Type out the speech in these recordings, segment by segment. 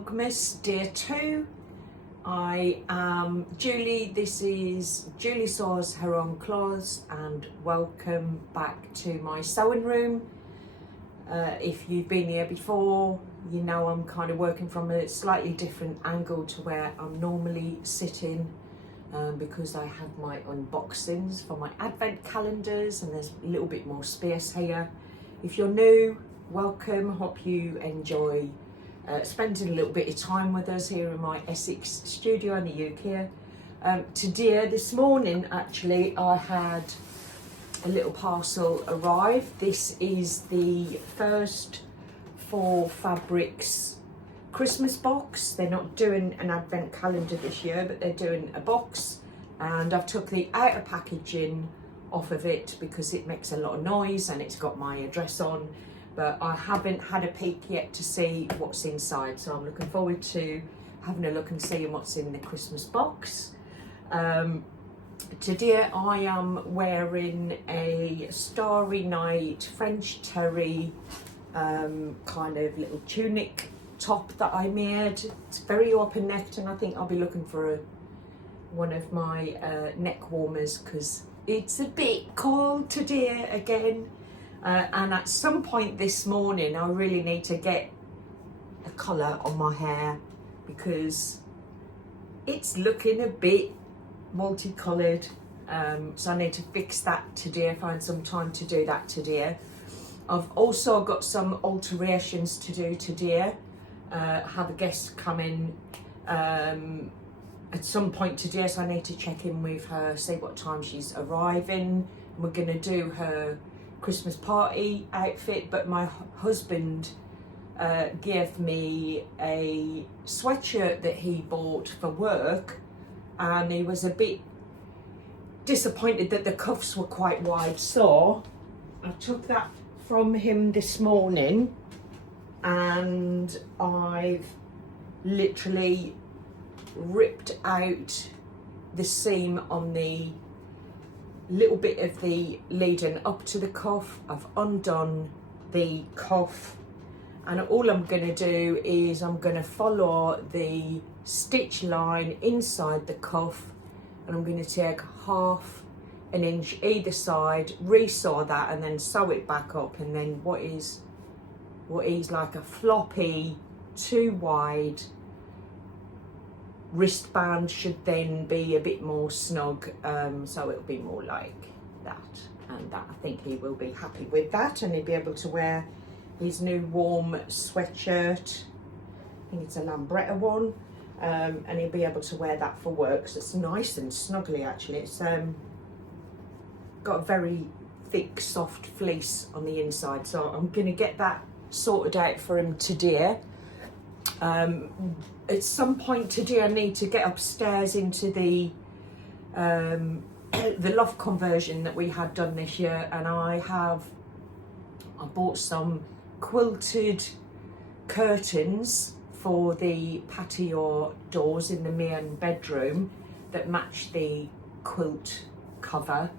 Volgmas Day 2. I am Julie, this is Julie Saws Her Own Clothes, and welcome back to my sewing room. If you've been here before, you know I'm kind of working from a slightly different angle to where I'm normally sitting, because I have my unboxings for my advent calendars and there's a little bit more space here. If you're new, welcome, hope you enjoy spending a little bit of time with us here in my Essex studio in the UK. This morning actually, I had a little parcel arrive. This is the first 4 fabrics Christmas box. They're not doing an advent calendar this year, but they're doing a box, and I've took the outer packaging off of it because it makes a lot of noise and it's got my address on, but I haven't had a peek yet to see what's inside, so I'm looking forward to having a look and seeing what's in the Christmas box. Today I am wearing a Starry Night French terry kind of little tunic top that I made. It's very open necked, and I think I'll be looking for one of my neck warmers because it's a bit cold today again. And at some point this morning I really need to get a colour on my hair because it's looking a bit multicoloured, so I need to fix that today, find some time to do that today. I've also got some alterations to do today. Have a guest coming at some point today, so I need to check in with her, see what time she's arriving. We're going to do her Christmas party outfit, but my husband gave me a sweatshirt that he bought for work, and he was a bit disappointed that the cuffs were quite wide, so I took that from him this morning and I've literally ripped out the seam on the little bit of the leading up to the cuff. I've undone the cuff, and all I'm going to do is I'm going to follow the stitch line inside the cuff, and I'm going to take 1/2 inch either side, resaw that, and then sew it back up, and then what is like a floppy, too wide wristband should then be a bit more snug, so it'll be more like that, and that I think he will be happy with that, and he'll be able to wear his new warm sweatshirt. I think it's a Lambretta one, and he'll be able to wear that for work, so it's nice and snuggly actually. It's got a very thick soft fleece on the inside, so I'm going to get that sorted out for him today. At some point today I need to get upstairs into the loft conversion that we had done this year, and I bought some quilted curtains for the patio doors in the main bedroom that match the quilt cover,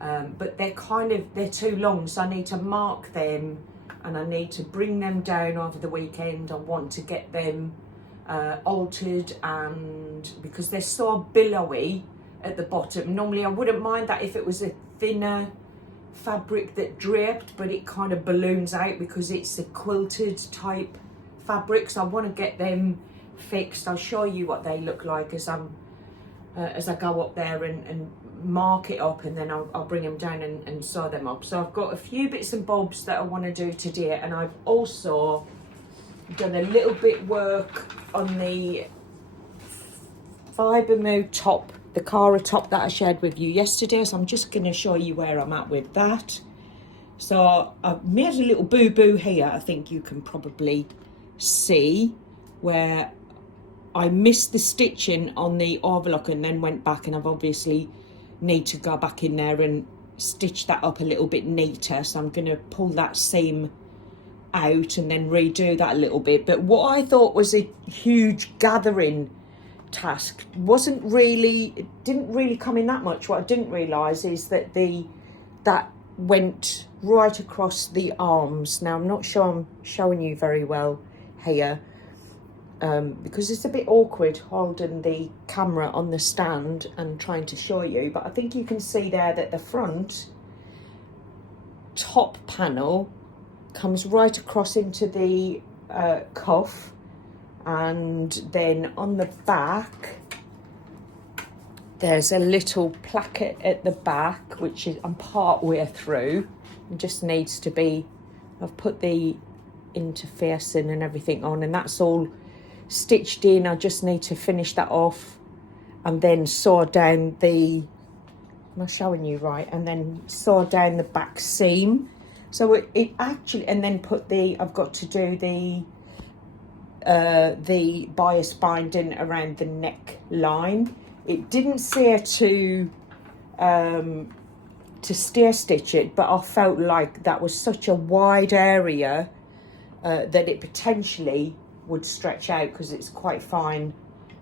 but they're too long, so I need to mark them and I need to bring them down over the weekend. I want to get them altered, and because they're so billowy at the bottom. Normally I wouldn't mind that if it was a thinner fabric that draped, but it kind of balloons out because it's a quilted type fabric, so I want to get them fixed. I'll show you what they look like as I go up there and mark it up, and then I'll bring them down and sew them up. So I've got a few bits and bobs that I want to do today, and I've also done a little bit work on the Fibermoo top, the Cara top that I shared with you yesterday, so I'm just going to show you where I'm at with that. So I've made a little boo-boo here. I think you can probably see where I missed the stitching on the overlock and then went back, and I've obviously need to go back in there and stitch that up a little bit neater, so I'm going to pull that seam out and then redo that a little bit. But what I thought was a huge gathering task didn't really come in that much. What I didn't realise is that that went right across the arms. Now I'm not sure I'm showing you very well here, because it's a bit awkward holding the camera on the stand and trying to show you, but I think you can see there that the front top panel comes right across into the cuff, and then on the back there's a little placket at the back, which is I'm part way through. It just needs to be, I've put the interfacing and everything on, and that's all stitched in. I just need to finish that off and then saw down the, am I showing you right? And then saw down the back seam. So it actually, and then put the, I've got to do the bias binding around the neckline. It didn't say to stair stitch it, but I felt like that was such a wide area that it potentially would stretch out, because it's quite fine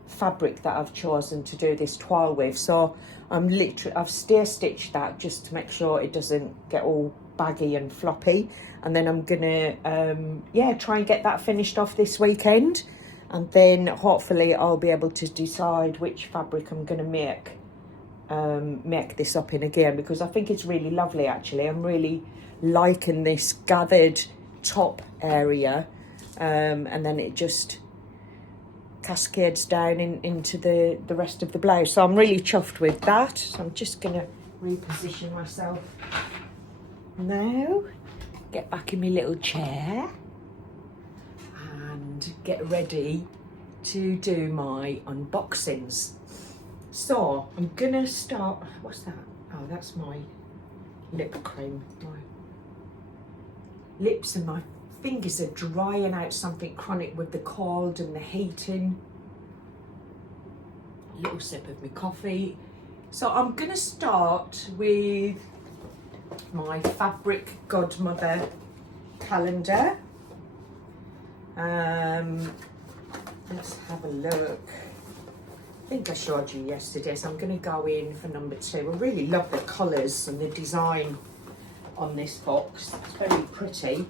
fabric that I've chosen to do this toile with. So I've stair stitched that just to make sure it doesn't get all baggy and floppy, and then I'm gonna try and get that finished off this weekend, and then hopefully I'll be able to decide which fabric I'm gonna make this up in again, because I think it's really lovely actually. I'm really liking this gathered top area, and then it just cascades down into the rest of the blouse. So I'm really chuffed with that. So I'm just gonna reposition myself now, get back in my little chair and get ready to do my unboxings. So I'm gonna start, what's that? Oh, that's my lip cream. My lips and my fingers are drying out something chronic with the cold and the heating. A little sip of my coffee. So I'm gonna start with my fabric godmother calendar. Let's have a look. I think I showed you yesterday, so I'm going to go in for number 2. I really love the colours and the design on this box. It's very pretty.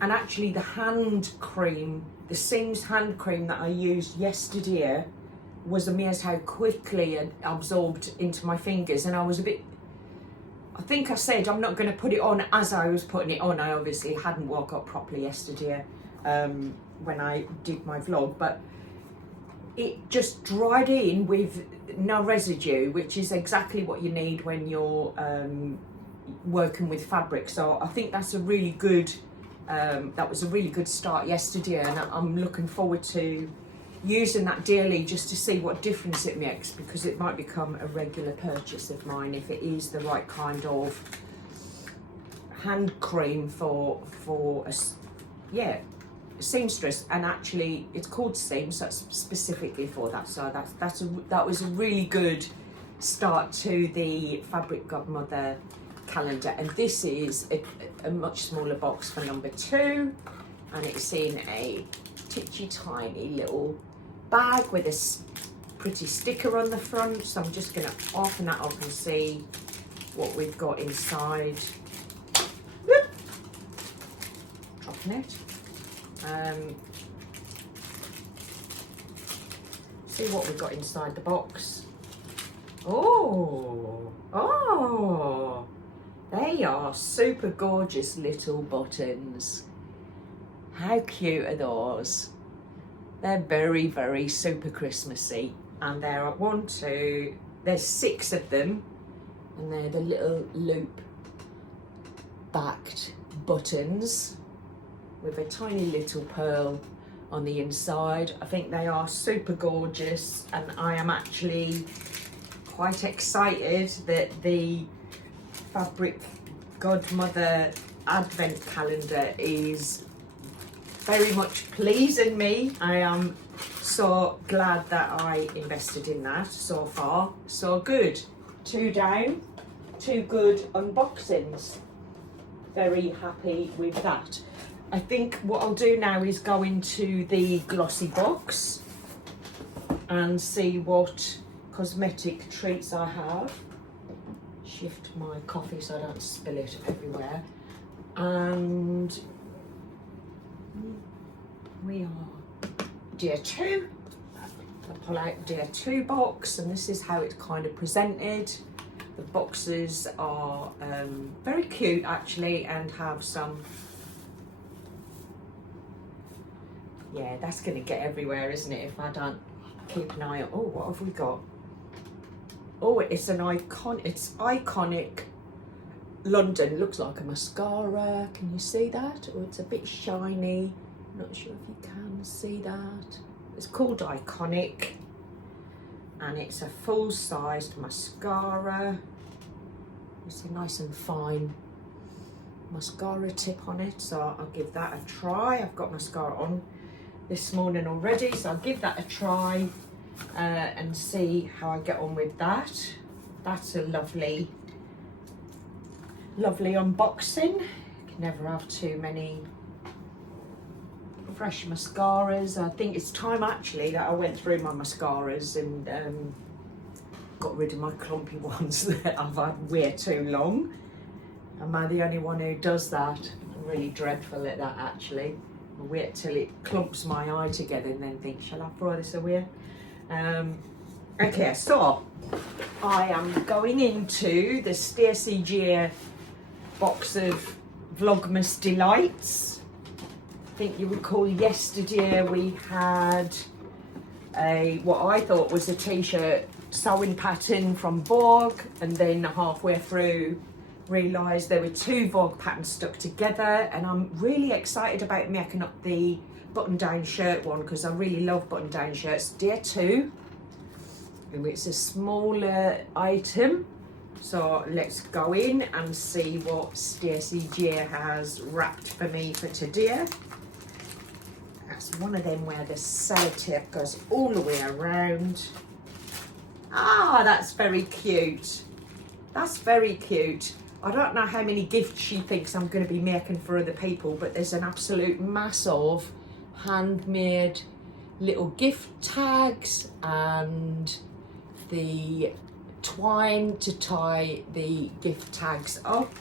And actually the hand cream, the Sims hand cream that I used yesterday, was amazed how quickly it absorbed into my fingers. And I was a bit, I think I said I'm not going to put it on as I was putting it on. I obviously hadn't woke up properly yesterday when I did my vlog, but it just dried in with no residue, which is exactly what you need when you're working with fabric. So I think that's a really good, that was a really good start yesterday, and I'm looking forward to using that daily just to see what difference it makes, because it might become a regular purchase of mine if it is the right kind of hand cream for a seamstress. And actually it's called Seams, so that's specifically for that. So that was a really good start to the Fabric Godmother calendar. And this is a much smaller box for number 2, and it's in a titchy tiny little bag with a pretty sticker on the front. So I'm just going to open that up and see what we've got inside. Whoop. Dropping it. See what we've got inside the box. Oh, they are super gorgeous little buttons. How cute are those? They're very, very super Christmassy. And there are there's 6 of them, and they're the little loop backed buttons with a tiny little pearl on the inside. I think they are super gorgeous, and I am actually quite excited that the Fabric Godmother Advent Calendar is very much pleasing me. I am so glad that I invested in that. So far, so good. 2 down, 2 good unboxings. Very happy with that. I think what I'll do now is go into the glossy box and see what cosmetic treats I have. Shift my coffee so I don't spill it everywhere. And we are Dear 2. I pull out Dear 2 box, and this is how it's kind of presented. The boxes are very cute actually, and have some, yeah, that's going to get everywhere, isn't it, if I don't keep an eye on. Oh, what have we got? Oh, it's iconic London. Looks like a mascara. Can you see that? Oh, it's a bit shiny. Not sure if you can see that. It's called Iconic, and it's a full-sized mascara. It's a nice and fine mascara tip on it, so I'll give that a try. I've got mascara on this morning already, so I'll give that a try and see how I get on with that. That's a lovely unboxing. You can never have too many fresh mascaras. I think it's time actually that I went through my mascaras and got rid of my clumpy ones that I've had way too long. Am I the only one who does that? I'm really dreadful at that actually. I wait till it clumps my eye together and then think, shall I throw this away? Okay, so I am going into the Stacey J box of Vlogmas Delights. I think you recall yesterday we had what I thought was a t-shirt sewing pattern from Vogue, and then halfway through realised there were 2 Vogue patterns stuck together, and I'm really excited about making up the button-down shirt one because I really love button-down shirts. Day 2, and it's a smaller item, so let's go in and see what Stacey J has wrapped for me for today. That's one of them where the sellotape goes all the way around. Ah, that's very cute. That's very cute. I don't know how many gifts she thinks I'm going to be making for other people, but there's an absolute mass of handmade little gift tags and the twine to tie the gift tags up.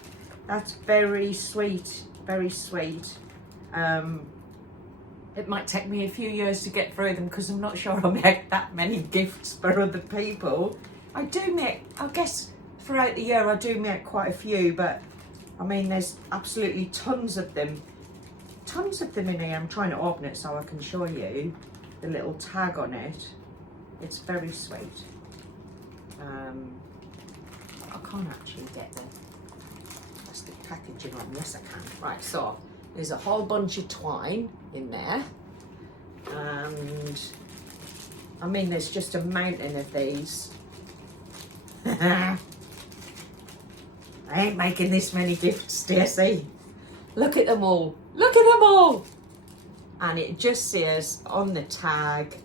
That's very sweet, very sweet. It might take me a few years to get through them because I'm not sure I'll make that many gifts for other people. I do make, I guess throughout the year I do make quite a few, but I mean there's absolutely tons of them in here. I'm trying to open it so I can show you the little tag on it. It's very sweet. I can't actually get the plastic packaging on. Yes, I can. Right, so there's a whole bunch of twine in there, and I mean there's just a mountain of these. I ain't making this many gifts, Stacey. Look at them all. Look at them all. And it just says on the tag,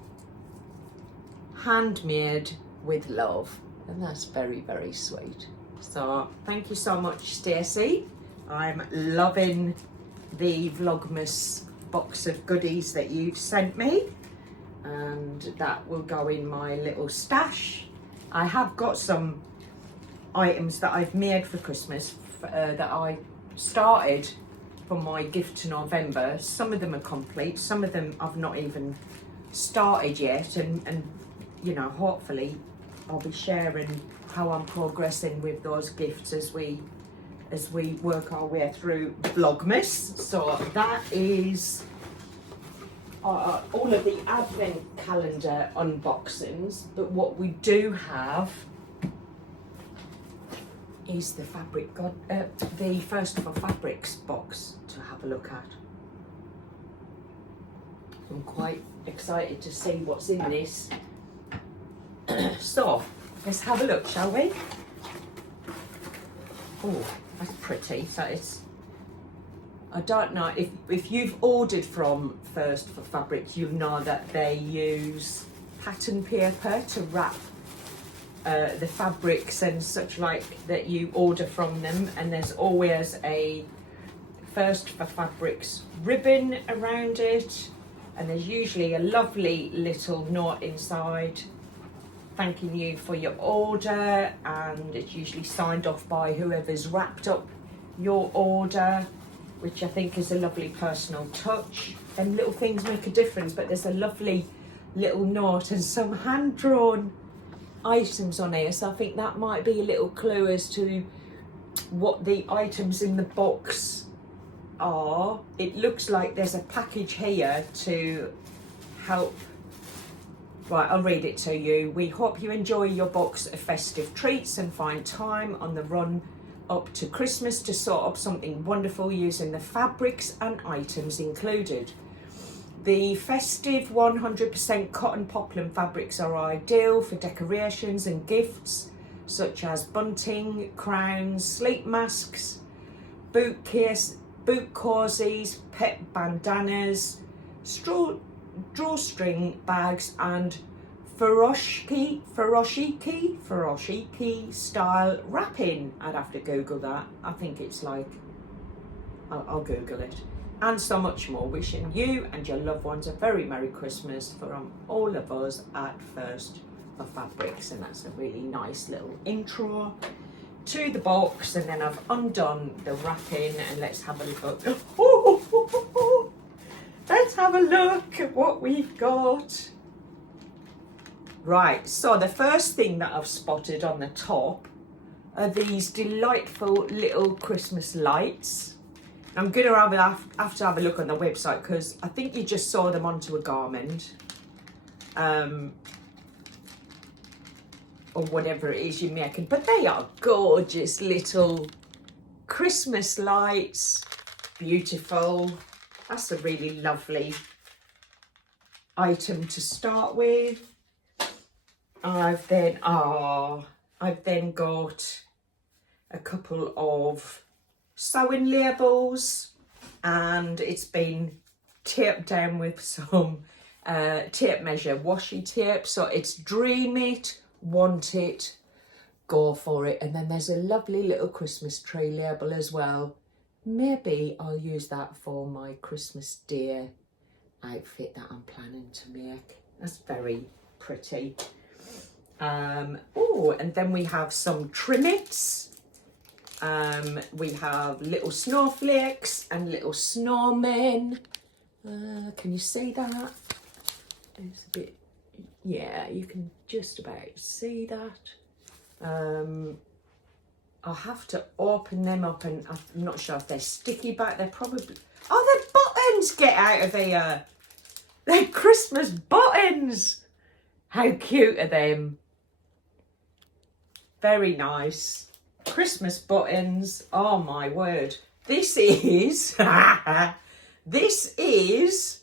handmade with love. And that's very, very sweet. So thank you so much, Stacey. I'm loving the Vlogmas box of goodies that you've sent me. And that will go in my little stash. I have got some items that I've made for Christmas that I started for my gift to November. Some of them are complete, some of them I've not even started yet, and you know, hopefully I'll be sharing how I'm progressing with those gifts as we work our way through Vlogmas. So that is all of the advent calendar unboxings, but what we do have is the the First for Fabrics box to have a look at. I'm quite excited to see what's in this. So let's have a look, shall we? Oh, that's pretty. So it's, I don't know if you've ordered from First for Fabrics, you know that they use pattern paper to wrap the fabrics and such like that you order from them, and there's always a First for Fabrics ribbon around it, and there's usually a lovely little note inside thanking you for your order, and it's usually signed off by whoever's wrapped up your order, which I think is a lovely personal touch. and little things make a difference. But there's a lovely little note and some hand-drawn items on here, so I think that might be a little clue as to what the items in the box are. It looks like there's a package here to help. Right, I'll read it to you. We hope you enjoy your box of festive treats and find time on the run up to Christmas to sort up something wonderful using the fabrics and items included. The festive 100% cotton poplin fabrics are ideal for decorations and gifts such as bunting, crowns, sleep masks, boot cozies, pet bandanas, drawstring bags and furoshiki style wrapping. I'd have to Google that. I think it's like, I'll Google it. And so much more. Wishing you and your loved ones a very Merry Christmas from all of us at First of Fabrics. And that's a really nice little intro to the box. And then I've undone the wrapping and let's have a look. Let's have a look at what we've got. Right, so the first thing that I've spotted on the top are these delightful little Christmas lights. I'm going to have to have a look on the website because I think you just saw them onto a garment. Or whatever it is you're making. But they are gorgeous little Christmas lights. Beautiful. That's a really lovely item to start with. I've then got a couple of sewing labels, and it's been taped down with some tape measure washi tape. So it's dream it, want it, go for it. And then there's a lovely little Christmas tree label as well. Maybe I'll use that for my Christmas Day outfit that I'm planning to make. That's very pretty. Oh, and then we have some trimmets. We have little snowflakes and little snowmen. Can you see that? It's a bit, yeah, you can just about see that. I'll have to open them up, and I'm not sure if they're sticky back. They're probably, oh, they're buttons. Get out of here. They're Christmas buttons. How cute are them? Very nice. Christmas buttons. Oh my word. This is this is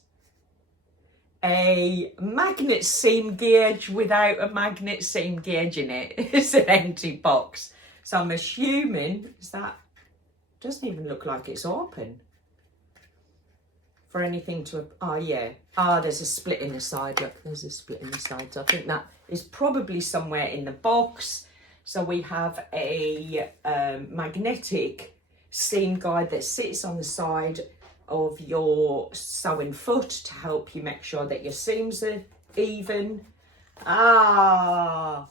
a magnet seam gauge without a magnet seam gauge in it. It's an empty box. So I'm assuming, is that, doesn't even look like it's open for anything to, oh yeah. Ah, there's a split in the side. Look, there's a split in the side. So I think that is probably somewhere in the box. So we have a magnetic seam guide that sits on the side of your sewing foot to help you make sure that your seams are even. Ah,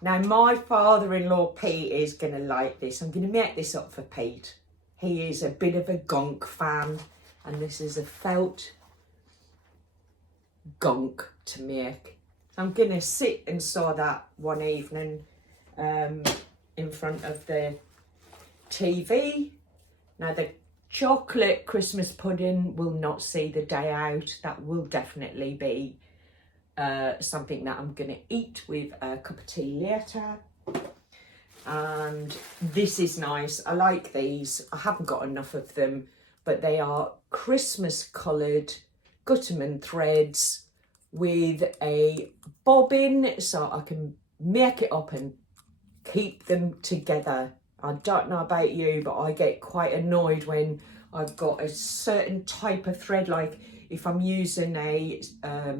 now my father-in-law Pete is going to like this. I'm going to make this up for Pete. He is a bit of a gonk fan, and this is a felt gonk to make. So I'm going to sit and sew that one evening in front of the TV. Now the chocolate Christmas pudding will not see the day out. That will definitely be something that I'm going to eat with a cup of tea later. And this is nice. I like these. I haven't got enough of them, but they are Christmas coloured Gutterman threads with a bobbin, so I can make it up and keep them together. I don't know about you, but I get quite annoyed when I've got a certain type of thread, like if I'm using a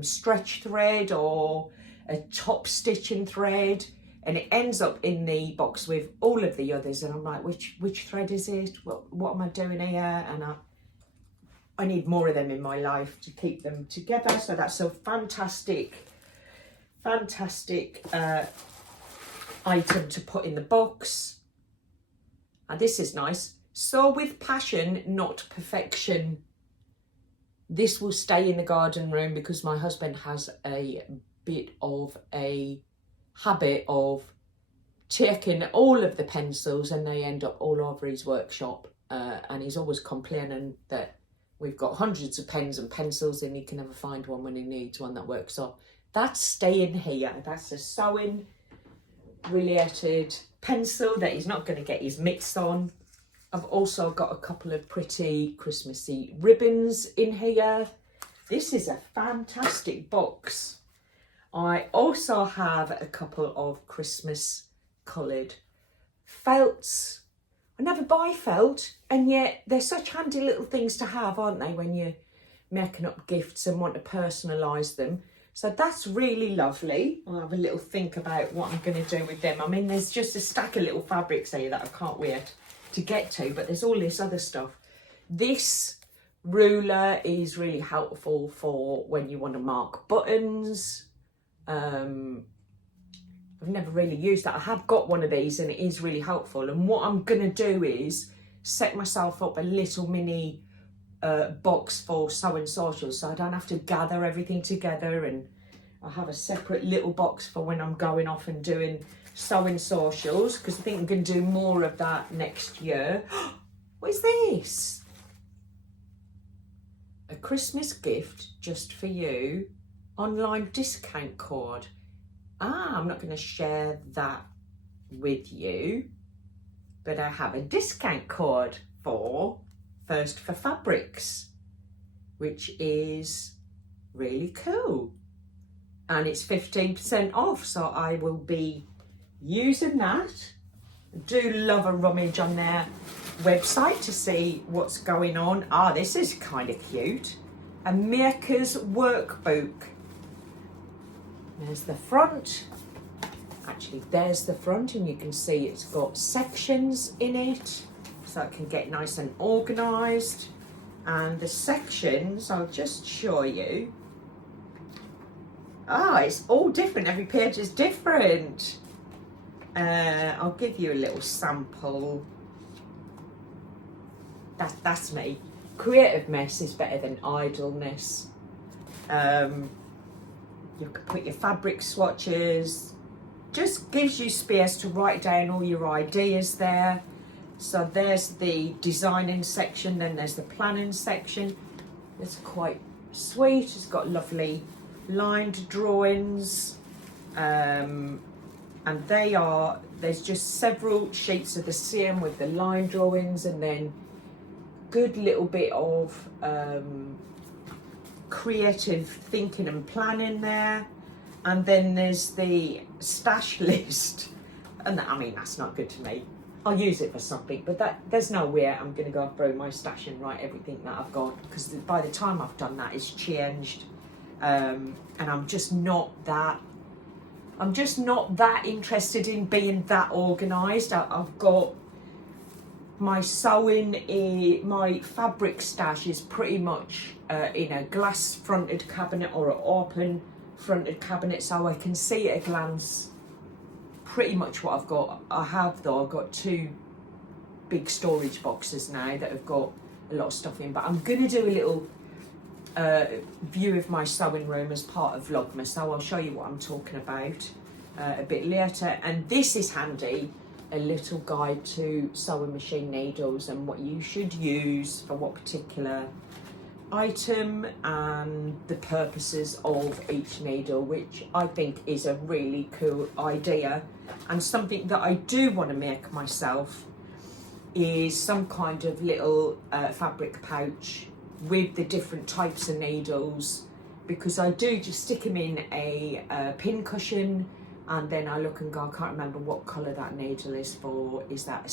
stretch thread or a top stitching thread, and it ends up in the box with all of the others, and I'm like, which thread is it? What am I doing here? And I need more of them in my life to keep them together. So that's a fantastic item to put in the box. And this is nice. Sew with passion, not perfection. This will stay in the garden room because my husband has a bit of a habit of taking all of the pencils and they end up all over his workshop, and he's always complaining that we've got hundreds of pens and pencils and he can never find one when he needs one that works. So that's staying here. That's a sewing related pencil that he's not going to get his mitts on. I've also got a couple of pretty Christmassy ribbons in here. This is a fantastic box. I also have a couple of Christmas coloured felts. I never buy felt, and yet they're such handy little things to have, aren't they, when you're making up gifts and want to personalise them. So that's really lovely. I'll have a little think about what I'm going to do with them. I mean, there's just a stack of little fabrics here that I can't wait to get to, but there's all this other stuff. This ruler is really helpful for when you want to mark buttons. I've never really used that. I have got one of these and it is really helpful. And what I'm going to do is set myself up a little mini box for sewing socials, so I don't have to gather everything together, and I have a separate little box for when I'm going off and doing sewing socials, because I think I'm going to do more of that next year. What is this? A Christmas gift just for you, online discount code. I'm not going to share that with you, but I have a discount code for First for Fabrics, which is really cool, and it's 15% off, so I will be using that. I do love a rummage on their website to see what's going on. This is kind of cute. A maker's workbook. There's the front. Actually, there's the front, and you can see it's got sections in it, so it can get nice and organised. And the sections, I'll just show you. It's all different. Every page is different. I'll give you a little sample. That's me. Creative mess is better than idleness. You can put your fabric swatches. Just gives you space to write down all your ideas there. So there's the designing section, then there's the planning section. It's quite sweet. It's got lovely lined drawings. And there's just several sheets of the same with the line drawings, and then good little bit of creative thinking and planning there. And then there's the stash list, and I mean, that's not good to me. I'll use it for something, but there's no way I'm going to go through my stash and write everything that I've got, because by the time I've done that, it's changed, and I'm just not that interested in being that organised. I've got my sewing, my fabric stash is pretty much in a glass fronted cabinet or an open fronted cabinet, so I can see at a glance pretty much what I've got. I've got two big storage boxes now that have got a lot of stuff in, but I'm going to do a little view of my sewing room as part of Volgmas, so I'll show you what I'm talking about a bit later. And this is handy, a little guide to sewing machine needles and what you should use for what particular item and the purposes of each needle, which I think is a really cool idea. And something that I do want to make myself is some kind of little fabric pouch with the different types of needles, because I do just stick them in a pin cushion, and then I look and go, I can't remember what colour that needle is for. Is that a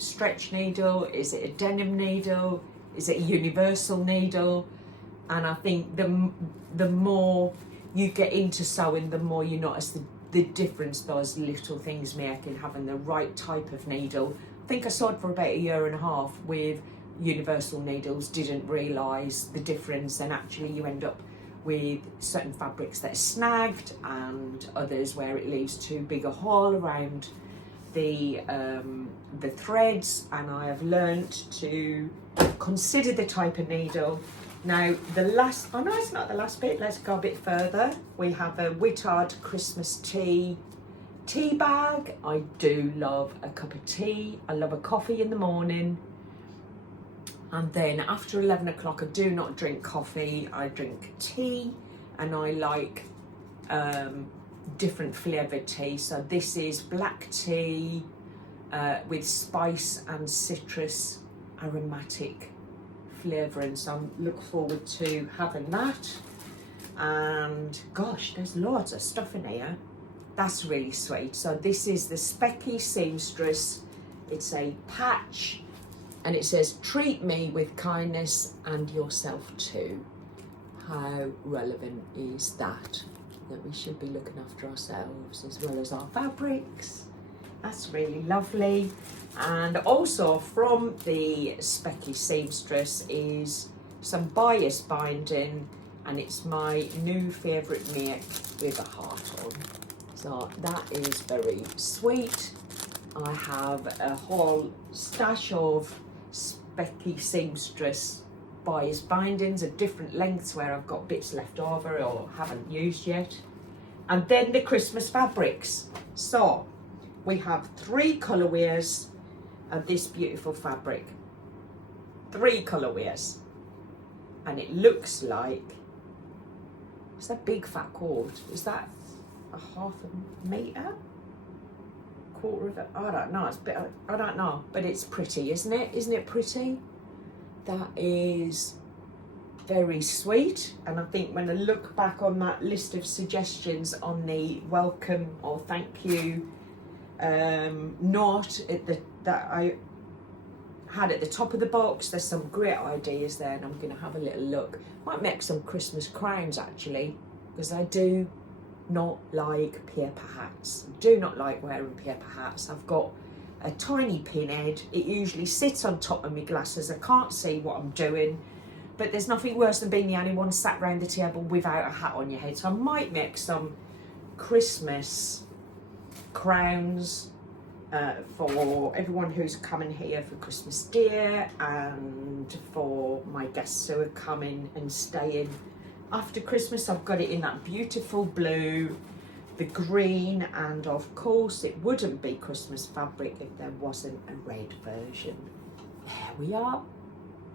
stretch needle? Is it a denim needle? Is it a universal needle? And I think the more you get into sewing, the more you notice the difference those little things make in having the right type of needle. I think I sewed for about 1.5 years with universal needles, didn't realise the difference, and actually you end up with certain fabrics that are snagged and others where it leaves too big a hole around the threads. And I have learnt to consider the type of needle Now the last, oh no, it's not the last bit, let's go a bit further. We have a Whittard Christmas tea bag. I do love a cup of tea. I love a coffee in the morning. And then after 11 o'clock, I do not drink coffee, I drink tea, and I like different flavoured tea. So this is black tea with spice and citrus aromatic flavouring. So I look forward to having that. And gosh, there's loads of stuff in here. That's really sweet. So this is the Specky Seamstress. It's a patch. And it says, treat me with kindness and yourself too. How relevant is that? That we should be looking after ourselves as well as our fabrics. That's really lovely. And also from the Specky Seamstress is some bias binding, and it's my new favourite make with a heart on. So that is very sweet. I have a whole stash of Specky Seamstress bias bindings of different lengths where I've got bits left over or haven't used yet. And then the Christmas fabrics. So we have 3 colourways of this beautiful fabric. 3 colourways. And it looks like, it's a big fat cord. Is that a half a metre? Quarter of it, I don't know, it's a bit, I don't know, but it's pretty, isn't it? Isn't it pretty? That is very sweet. And I think when I look back on that list of suggestions on the welcome or thank you note that I had at the top of the box, there's some great ideas there, and I'm going to have a little look. Might make some Christmas crowns actually, because I do not like paper hats. Do not like wearing paper hats. I've got a tiny pinhead. It usually sits on top of my glasses. I can't see what I'm doing, but there's nothing worse than being the only one sat round the table without a hat on your head. So I might make some Christmas crowns for everyone who's coming here for Christmas Day, and for my guests who are coming and staying after Christmas. I've got it in that beautiful blue, the green, and of course it wouldn't be Christmas fabric if there wasn't a red version. There we are.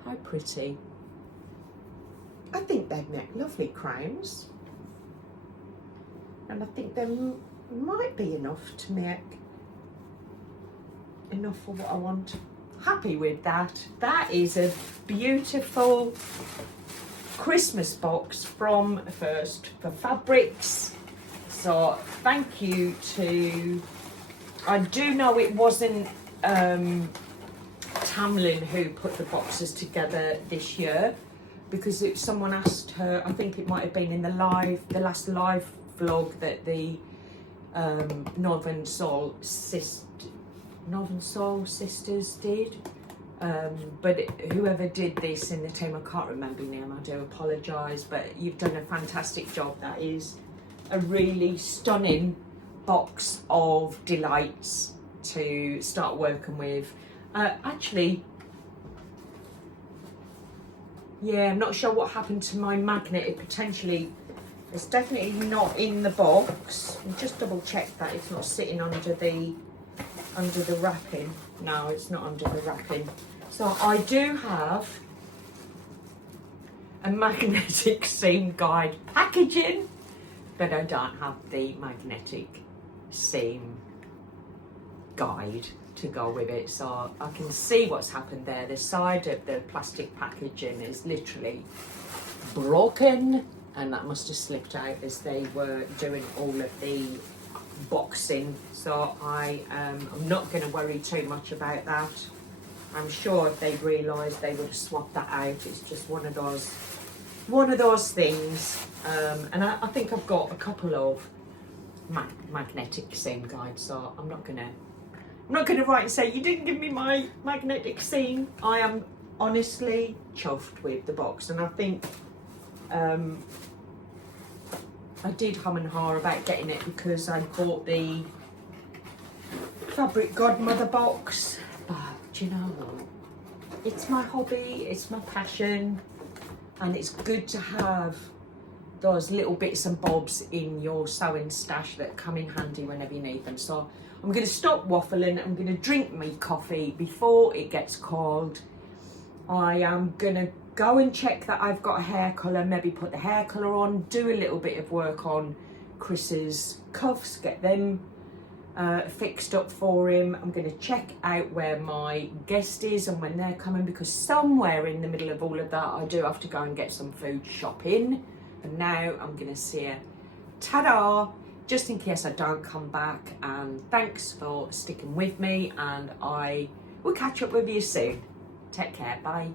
How pretty. I think they'd make lovely crowns, and I think there might be enough to make enough for what I want. Happy with that. That is a beautiful Christmas box from First for Fabrics. So thank you to, I do know it wasn't Tamlin who put the boxes together this year, because someone asked her, I think it might have been in the last live vlog that the Northern Soul sisters did. But whoever did this in the team, I can't remember your name, I do apologise, but you've done a fantastic job. That is a really stunning box of delights to start working with. Actually, yeah, I'm not sure what happened to my magnet. It's definitely not in the box. I'll just double check that it's not sitting under the wrapping. No, it's not under the wrapping. So I do have a magnetic seam guide packaging, but I don't have the magnetic seam guide to go with it. So I can see what's happened there. The side of the plastic packaging is literally broken, and that must have slipped out as they were doing all of the boxing. So I'm not going to worry too much about that. I'm sure if they'd realised, they would have swapped that out. It's just one of those things. And I think I've got a couple of magnetic seam guides, so I'm not gonna write and say you didn't give me my magnetic seam. I am honestly chuffed with the box, and I think I did hum and haw about getting it because I bought the Fabric Godmother box. But do you know what? It's my hobby, it's my passion. and it's good to have those little bits and bobs in your sewing stash that come in handy whenever you need them. So I'm going to stop waffling. I'm going to drink my coffee before it gets cold. I am going to go and check that I've got a hair colour, maybe put the hair colour on, do a little bit of work on Chris's cuffs, get them fixed up for him. I'm going to check out where my guest is and when they're coming, because somewhere in the middle of all of that I do have to go and get some food shopping. And now I'm going to say ta-da, just in case I don't come back, and thanks for sticking with me, and I will catch up with you soon. Take care, bye.